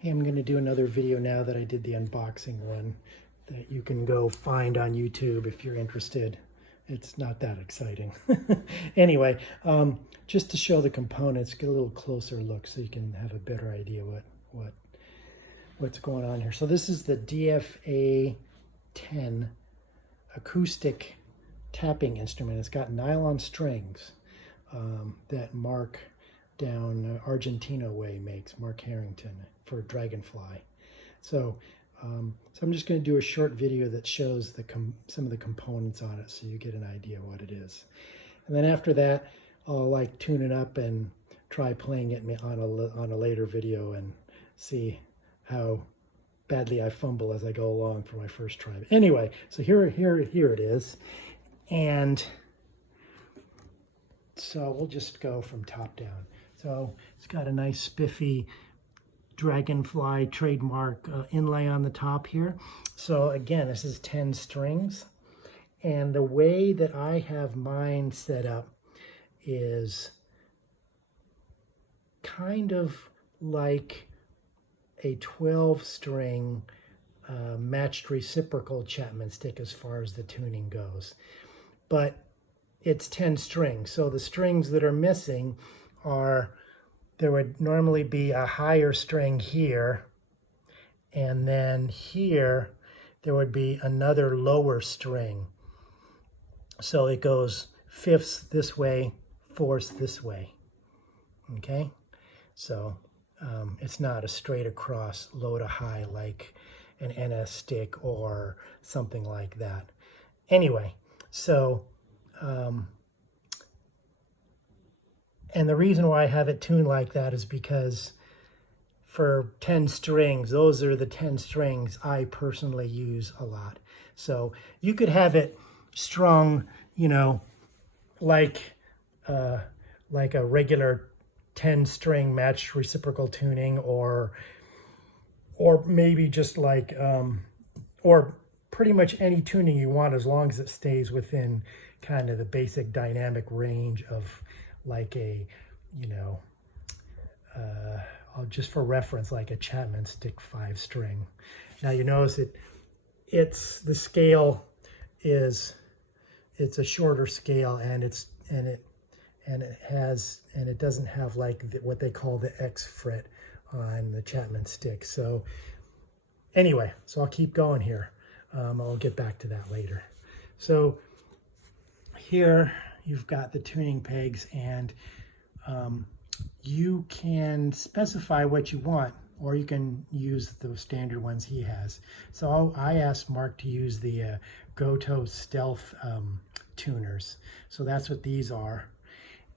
Hey, I'm going to do another video now that I did the unboxing one that you can go find on YouTube if you're interested. It's not that exciting. Anyway, just to show the components, get a little closer look so you can have a better idea what's going on here. So this is the DFA-10 acoustic tapping instrument. It's got nylon strings that Mark down Argentina way makes, Mark Harrington, for Dragonfly. So I'm just going to do a short video that shows some of the components on it so you get an idea what it is. And then after that, I'll tune it up and try playing it on a later video and see how badly I fumble as I go along for my first try. But anyway, so here it is. And so we'll just go from top down. So it's got a nice spiffy Dragonfly trademark inlay on the top here. So again, this is 10 strings. And the way that I have mine set up is kind of like a 12-string matched reciprocal Chapman stick as far as the tuning goes. But it's 10 strings. So the strings that are missing are, there would normally be a higher string here, and then here there would be another lower string. So it goes fifths this way, fourths this way. Okay? So it's not a straight across low to high like an NS stick or something like that. Anyway, so and the reason why I have it tuned like that is because for 10 strings, those are the 10 strings I personally use a lot. So you could have it strung, you know, like a regular 10-string matched reciprocal tuning, or maybe just like, or pretty much any tuning you want, as long as it stays within kind of the basic dynamic range of like a, you know, just for reference, like a Chapman stick 5-string. Now you notice the scale is, it's a shorter scale, and it doesn't have like what they call the X fret on the Chapman stick. So anyway, so I'll keep going here. I'll get back to that later. So here you've got the tuning pegs, and you can specify what you want, or you can use the standard ones he has. So I asked Mark to use the Gotoh Stealth tuners. So that's what these are.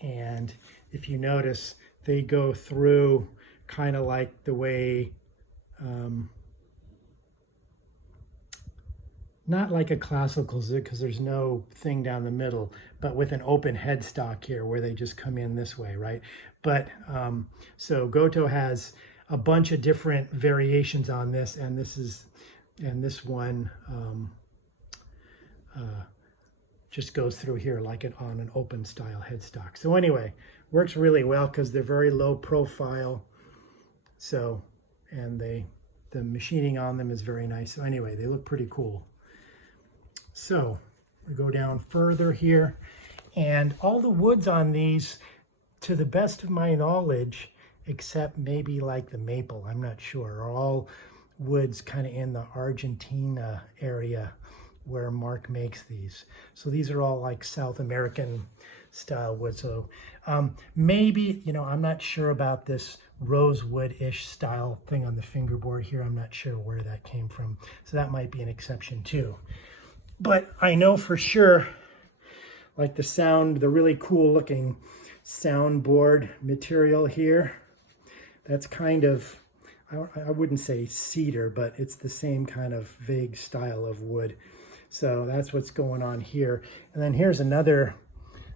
And if you notice, they go through kind of like the way, not like a classical zig, because there's no thing down the middle, but with an open headstock here where they just come in this way, right? But so Gotoh has a bunch of different variations on this, and this one just goes through here like on an open style headstock. So anyway, works really well because they're very low profile. So, and the machining on them is very nice. So anyway, they look pretty cool. So we go down further here, and all the woods on these, to the best of my knowledge, except maybe like the maple, I'm not sure, are all woods kind of in the Argentina area where Mark makes these. So these are all like South American style wood. So maybe, you know, I'm not sure about this rosewood-ish style thing on the fingerboard here. I'm not sure where that came from. So that might be an exception too. But I know for sure, like the really cool looking soundboard material here, that's kind of, I wouldn't say cedar, but it's the same kind of vague style of wood. So that's what's going on here. And then here's another,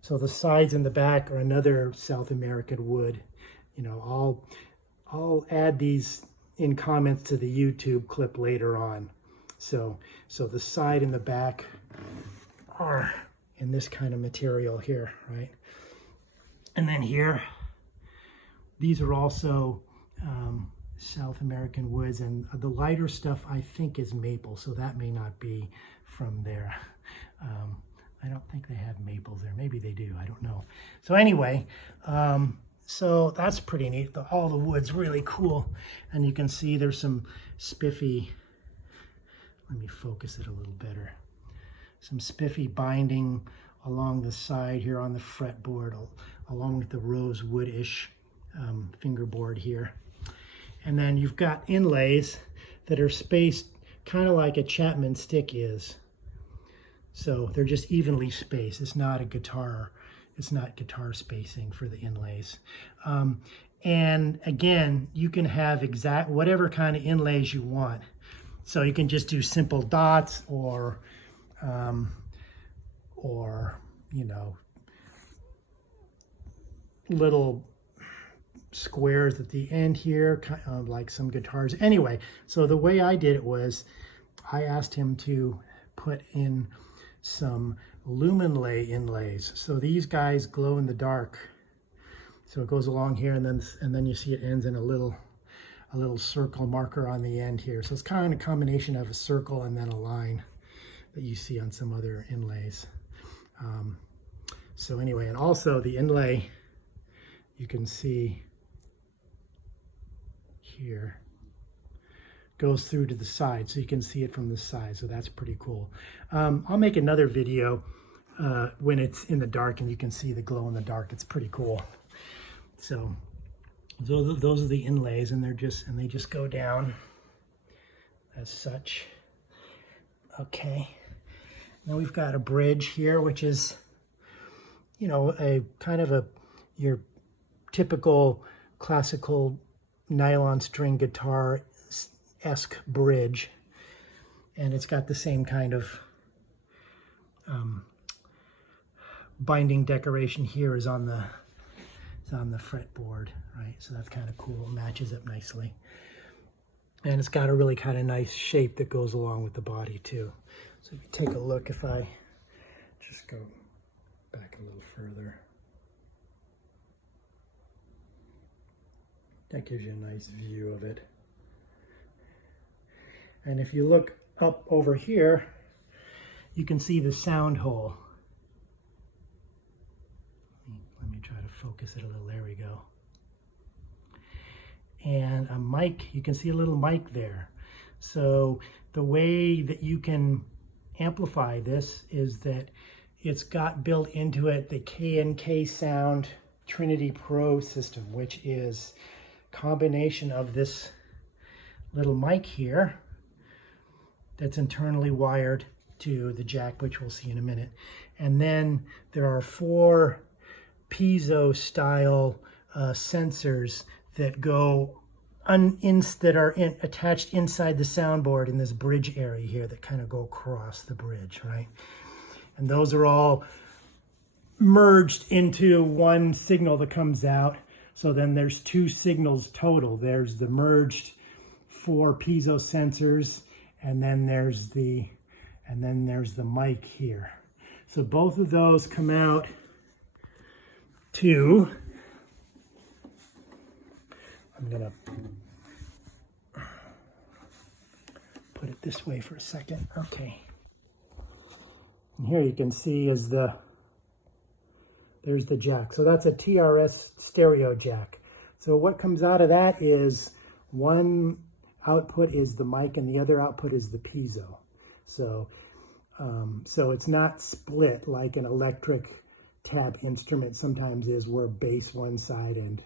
so the sides and the back are another South American wood. You know, I'll add these in comments to the YouTube clip later on. So the side and the back are in this kind of material here, right? And then here, these are also South American woods, and the lighter stuff I think is maple, so that may not be from there. I don't think they have maples there. Maybe they do, I don't know. So anyway, so that's pretty neat. All the wood's really cool, and you can see there's some spiffy, let me focus it a little better, some spiffy binding along the side here on the fretboard, along with the rosewood-ish fingerboard here. And then you've got inlays that are spaced kind of like a Chapman stick is. So they're just evenly spaced. It's not guitar spacing for the inlays. And again, you can have exact whatever kind of inlays you want. So you can just do simple dots or you know, little squares at the end here, kind of like some guitars. Anyway, so the way I did it was I asked him to put in some luminlay inlays. So these guys glow in the dark. So it goes along here, and then you see it ends in a little circle marker on the end here. So it's kind of a combination of a circle and then a line that you see on some other inlays. So anyway, and also the inlay, you can see here, goes through to the side, so you can see it from the side. So that's pretty cool. I'll make another video when it's in the dark and you can see the glow in the dark. It's pretty cool. So those are the inlays, and they just go down as such. Okay. Now we've got a bridge here, which is, you know, a kind of your typical classical nylon string guitar-esque bridge, and it's got the same kind of binding decoration here as on the fretboard, right? So that's kind of cool. It matches up nicely, and it's got a really kind of nice shape that goes along with the body too. So if you take a look, if I just go back a little further, that gives you a nice view of it. And if you look up over here, you can see the sound hole. Let me try to focus it a little. There we go. And a mic, you can see a little mic there. So the way that you can amplify this is that it's got built into it the K&K Sound Trinity Pro system, which is a combination of this little mic here that's internally wired to the jack, which we'll see in a minute. And then there are 4 piezo style sensors that go attached inside the soundboard in this bridge area here that kind of go across the bridge, right? And those are all merged into one signal that comes out. So then there's 2 signals total. There's the merged 4 piezo sensors, and then there's the mic here. So both of those come out to, I'm gonna put it this way for a second. Okay. And here you can see there's the jack. So that's a TRS stereo jack. So what comes out of that is one output is the mic and the other output is the piezo. So it's not split like an electric tab instrument sometimes is, where bass one side and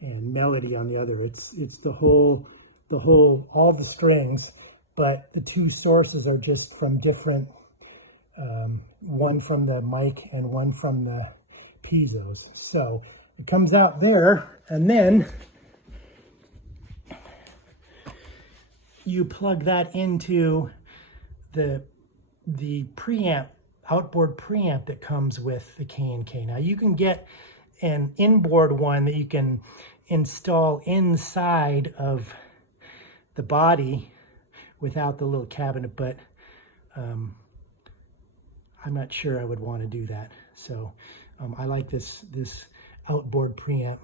melody on the other. It's the whole all the strings, but the 2 sources are just from different, one from the mic and one from the piezos. So it comes out there, and then you plug that into the preamp, outboard preamp that comes with the K&K. Now you can get an inboard one that you can install inside of the body without the little cabinet, but I'm not sure I would want to do that. So I like this outboard preamp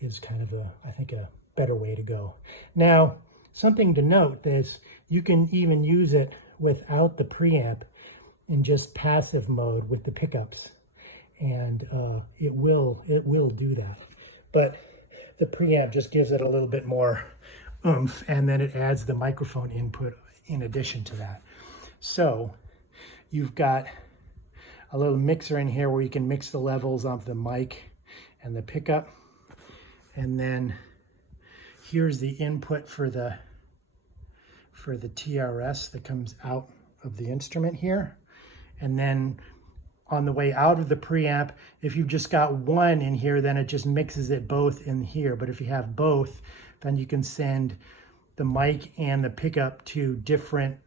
is kind of I think a better way to go. Now, something to note is you can even use it without the preamp in just passive mode with the pickups, and it will do that. But the preamp just gives it a little bit more oomph, and then it adds the microphone input in addition to that. So you've got a little mixer in here where you can mix the levels of the mic and the pickup. And then here's the input for the TRS that comes out of the instrument here. And then on the way out of the preamp, if you've just got one in here, then it just mixes it both in here. But if you have both, then you can send the mic and the pickup to different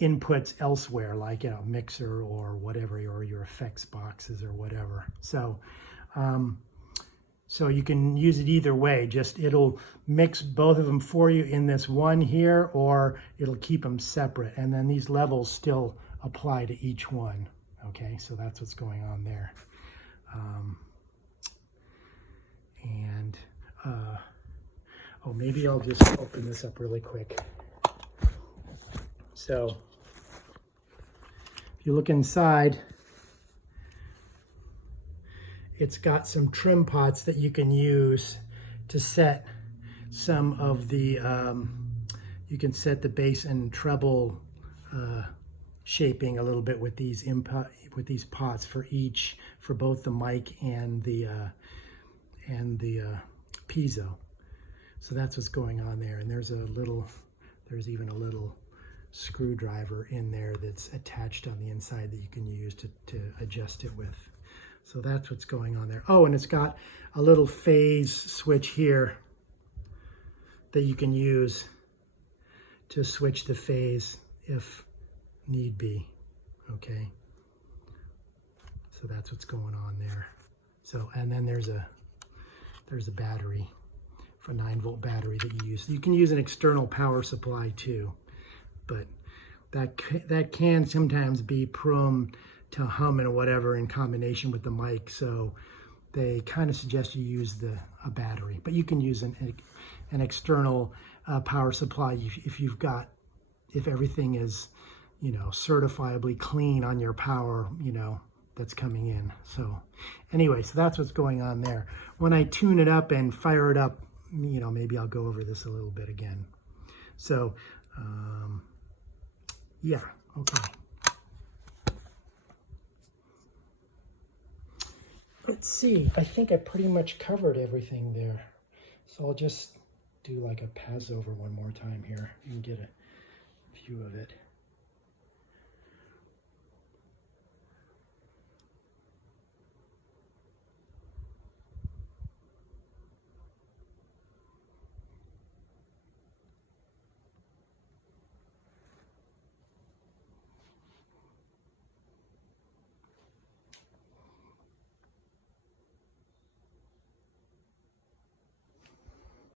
inputs elsewhere, like a mixer or whatever, or your effects boxes or whatever. So so you can use it either way. Just it'll mix both of them for you in this one here, or it'll keep them separate. And then these levels still apply to each one. Okay, so that's what's going on there. Oh, maybe I'll just open this up really quick. So if you look inside, it's got some trim pots that you can use to set some of the, you can set the bass and treble shaping a little bit with these pots for both the mic and the piezo. So that's what's going on there. And there's even a little screwdriver in there that's attached on the inside that you can use to adjust it with. So that's what's going on there. Oh, and it's got a little phase switch here that you can use to switch the phase if need be. Okay. So that's what's going on there. So, and then there's a battery, for 9-volt battery that you use. You can use an external power supply too, but that can sometimes be prone to hum and whatever in combination with the mic. So they kind of suggest you use a battery, but you can use an external power supply if everything is, you know, certifiably clean on your power, you know, that's coming in. So anyway, so that's what's going on there. When I tune it up and fire it up, you know, maybe I'll go over this a little bit again. So yeah, okay. Let's see, I think I pretty much covered everything there. So I'll just do like a pass over one more time here and get a view of it.